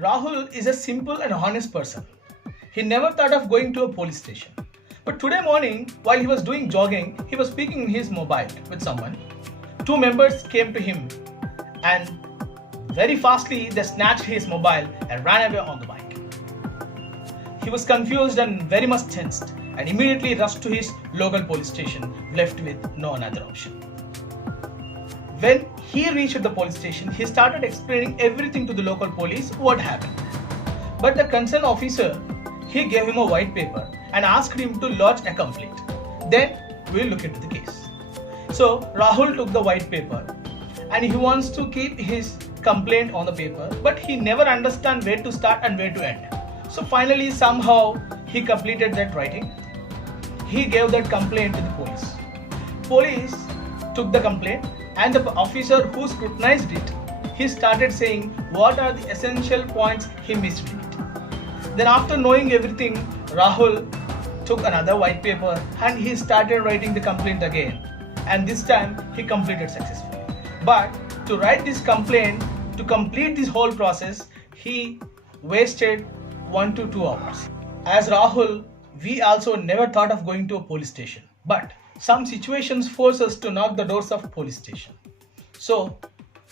Rahul is a simple and honest person. He never thought of going to a police station. But today morning, while he was doing jogging, he was speaking in his mobile with someone. Two members came to him and very fastly they snatched his mobile and ran away on the bike. He was confused and very much tensed and immediately rushed to his local police station, left with no other option. When he reached the police station, he started explaining everything to the local police what happened. But the concerned officer, he gave him a white paper and asked him to lodge a complaint. Then we'll look into the case. So Rahul took the white paper and he wants to keep his complaint on the paper, but he never understands where to start and where to end. So finally somehow he completed that writing. He gave that complaint to the police. Police took the complaint and the officer who scrutinized it, he started saying what are the essential points he missed in it. Then after knowing everything, Rahul took another white paper and he started writing the complaint again. And this time he completed successfully. But to write this complaint, to complete this whole process, he wasted 1 to 2 hours. As Rahul, we also never thought of going to a police station. But some situations force us to knock the doors of police station. So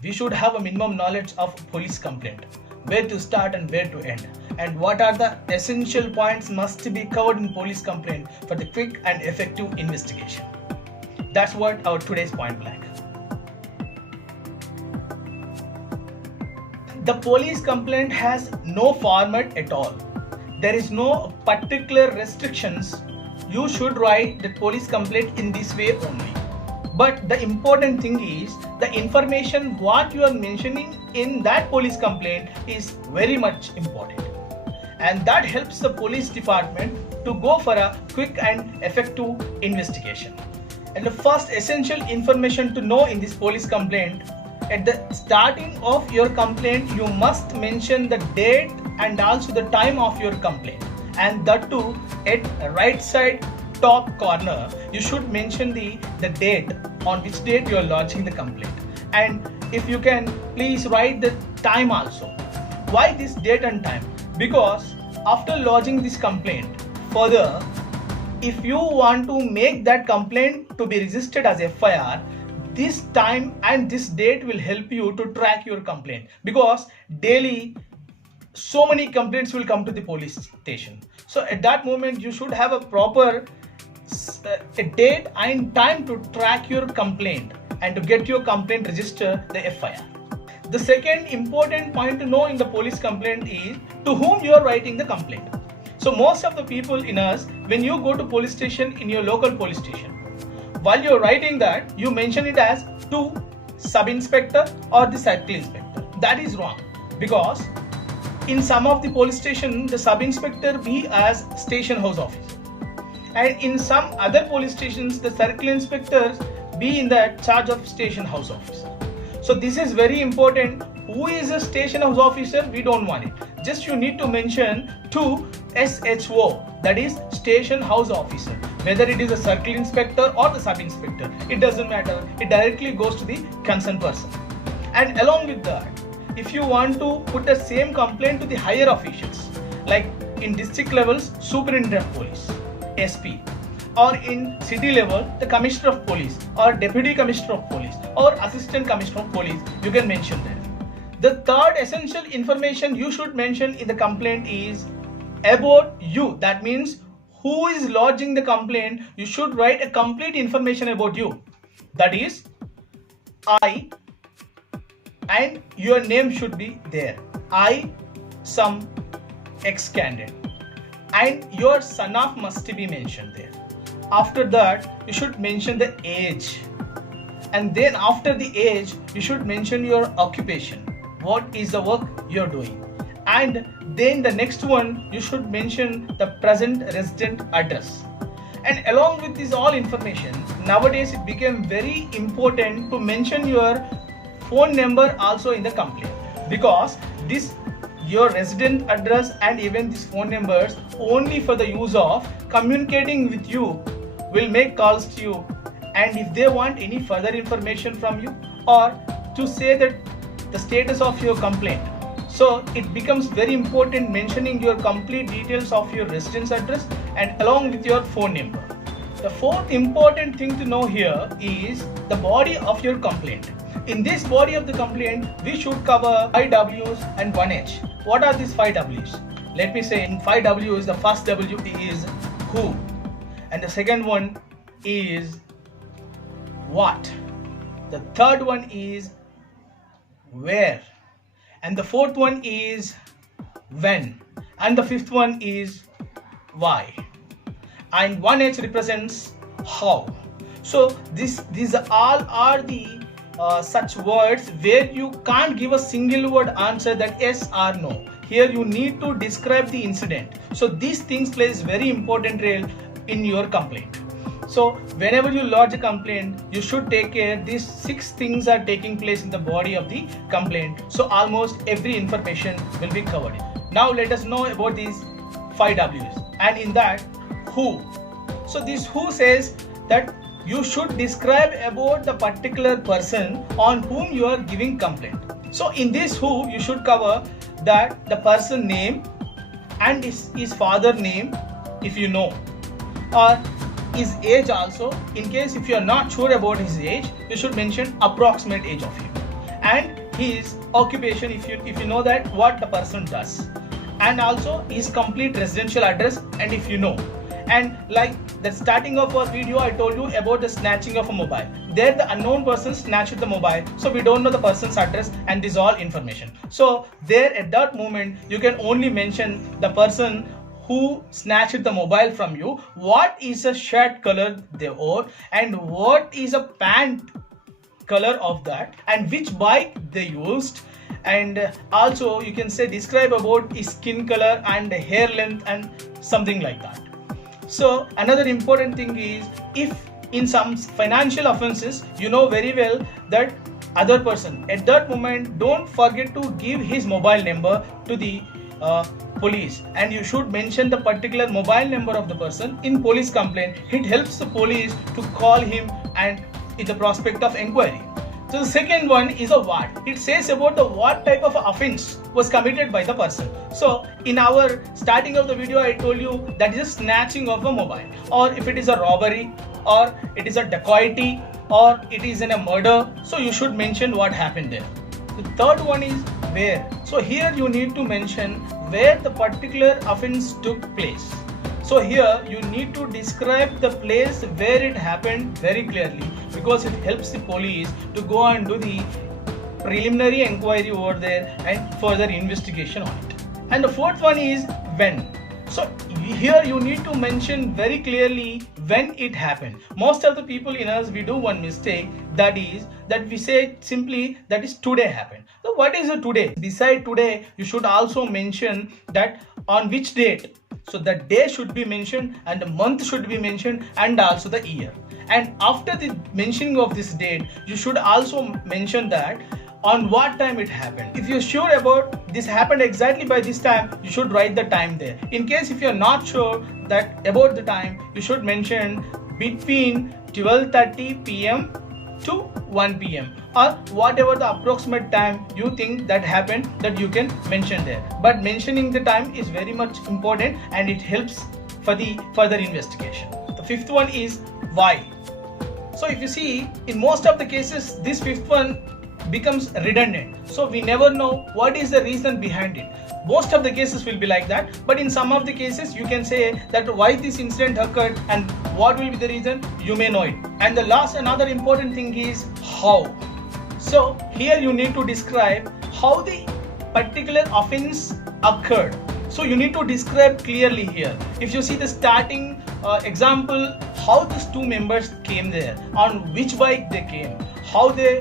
we should have a minimum knowledge of police complaint, where to start and where to end, and what are the essential points must be covered in police complaint for the quick and effective investigation. That's what our today's point blank. The police complaint has no format at all. There is no particular restrictions. You should write the police complaint in this way only. But the important thing is the information what you are mentioning in that police complaint is very much important. And that helps the police department to go for a quick and effective investigation. And the first essential information to know in this police complaint, at the starting of your complaint, you must mention the date and also the time of your complaint. And that too, at right side top corner, you should mention the date, on which date you are lodging the complaint. And if you can, please write the time also. Why this date and time? Because after lodging this complaint, further, if you want to make that complaint to be registered as FIR, this time and this date will help you to track your complaint, because daily so many complaints will come to the police station. So at that moment you should have a proper a date and time to track your complaint and to get your complaint registered, the FIR. The second important point to know in the police complaint is to whom you are writing the complaint. So most of the people in us, when you go to police station, in your local police station, while you're writing that, you mention it as to sub-inspector or the circle inspector. That is wrong, because in some of the police station, the sub-inspector be as station house officer. And in some other police stations, the circle inspectors be in the charge of station house officer. So this is very important. Who is a station house officer? We don't want it. Just you need to mention to SHO, that is station house officer. Whether it is a circle inspector or the sub inspector, it doesn't matter. It directly goes to the concerned person. And along with that, if you want to put the same complaint to the higher officials, like in district levels, superintendent of police, SP, or in city level, the commissioner of police or deputy commissioner of police or assistant commissioner of police, you can mention that. The third essential information you should mention in the complaint is about you. That means who is lodging the complaint. You should write a complete information about you. That is, I, and your name should be there. I, some ex-candidate, and your son of must be mentioned there. After that, you should mention the age, and then after the age, you should mention your occupation. What is the work you're doing? And then the next one, you should mention the present resident address. And along with this all information, nowadays it became very important to mention your phone number also in the complaint, because this your resident address and even these phone numbers only for the use of communicating with you, will make calls to you, and if they want any further information from you or to say that the status of your complaint, So it becomes very important mentioning your complete details of your residence address and along with your phone number. The fourth important thing to know here is the body of your complaint. In this body of the complaint, we should cover 5 W's and 1 H. What are these 5 W's? Let me say in 5 W's, the first W is who, and the second one is what, the third one is where, and the fourth one is when, and the fifth one is why, and 1H represents how. So these all are the such words where you can't give a single word answer that yes or no. Here you need to describe the incident. So these things plays very important role in your complaint. So whenever you lodge a complaint, you should take care these 6 things are taking place in the body of the complaint. So almost every information will be covered. Now let us know about these 5 W's, and in that who. So this who says that you should describe about the particular person on whom you are giving complaint. So in this who, you should cover that the person name and his father name if you know, or his age also. In case if you are not sure about his age, you should mention approximate age of him, and his occupation if you know that what the person does, and also his complete residential address and if you know. And like the starting of our video, I told you about the snatching of a mobile. There the unknown person snatched the mobile, so we don't know the person's address and this all information. So there at that moment you can only mention the person who snatched the mobile from you, what is a shirt color they wore, and what is a pant color of that, and which bike they used, and also you can say describe about his skin color and hair length and something like that. So another important thing is, if in some financial offenses you know very well that other person, at that moment don't forget to give his mobile number to the police, and you should mention the particular mobile number of the person in police complaint. It helps the police to call him and in the prospect of inquiry. So the second one is a what. It says about the what type of offense was committed by the person. So in our starting of the video, I told you that is a snatching of a mobile, or if it is a robbery, or it is a dacoity, or it is in a murder. So you should mention what happened there. The third one is where. So here you need to mention where the particular offense took place. So here you need to describe the place where it happened very clearly, because it helps the police to go and do the preliminary inquiry over there and further investigation on it. And the fourth one is when. So here you need to mention very clearly when it happened. Most of the people in us, we do one mistake, that is that we say simply that is today happened. So what is a today? Beside today, you should also mention that on which date. So the day should be mentioned, and the month should be mentioned, and also the year. And after the mentioning of this date, you should also mention that on what time it happened. If you're sure about this happened exactly by this time, you should write the time there. In case if you're not sure that about the time, you should mention between 12:30 p.m. to 1 p.m. or whatever the approximate time you think that happened, that you can mention there. But mentioning the time is very much important, and it helps for the further investigation. The fifth one is why. So if you see, in most of the cases, this fifth one becomes redundant. So we never know what is the reason behind it. Most of the cases will be like that, but in some of the cases you can say that why this incident occurred and what will be the reason, you may know it. And the last, another important thing is how. So here you need to describe how the particular offense occurred. So you need to describe clearly here. If you see the starting example, how these two members came there, on which bike they came, how they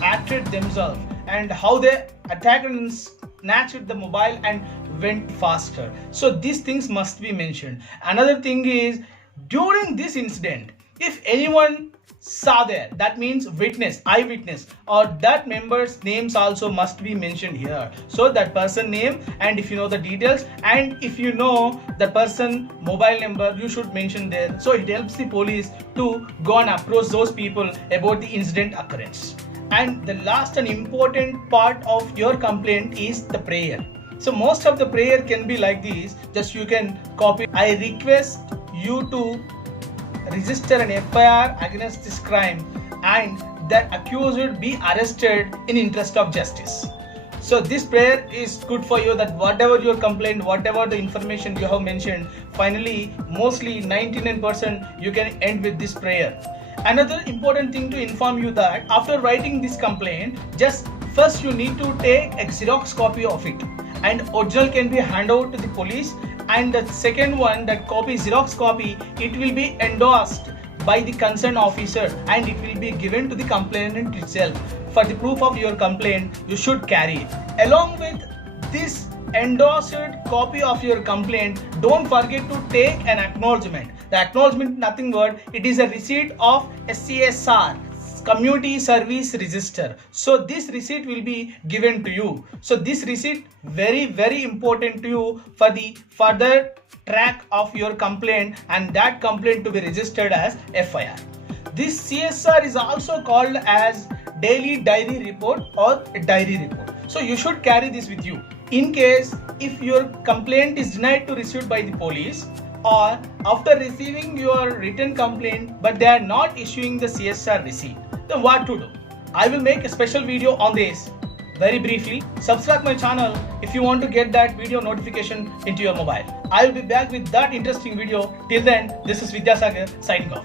acted themselves, and how they attacked and snatched the mobile and went faster. So these things must be mentioned. Another thing is, during this incident, if anyone saw there, that means witness, eyewitness, or that member's names also must be mentioned here. So that person name, and if you know the details, and if you know the person mobile number, you should mention there. So it helps the police to go and approach those people about the incident occurrence. And the last and important part of your complaint is the prayer. So most of the prayer can be like this. Just you can copy. I request you to register an FIR against this crime and that accused be arrested in interest of justice. So this prayer is good for you, that whatever your complaint, whatever the information you have mentioned, finally mostly 99% you can end with this prayer. Another important thing to inform you that after writing this complaint, just first you need to take a Xerox copy of it, and original can be handed over to the police, and the second one, that copy, Xerox copy, it will be endorsed by the concerned officer and it will be given to the complainant itself. For the proof of your complaint, you should carry it. Along with this endorsed copy of your complaint, don't forget to take an acknowledgement. The acknowledgement, nothing but it is a receipt of CSR, Community Service Register. So this receipt will be given to you. So this receipt very important to you for the further track of your complaint and that complaint to be registered as FIR. This CSR is also called as daily diary report or diary report. So you should carry this with you. In case if your complaint is denied to receive by the police, or after receiving your written complaint but they are not issuing the CSR receipt, then what to do? I will make a special video on this very briefly. Subscribe my channel if you want to get that video notification into your mobile. I will be back with that interesting video. Till then, this is Vidyasagar signing off.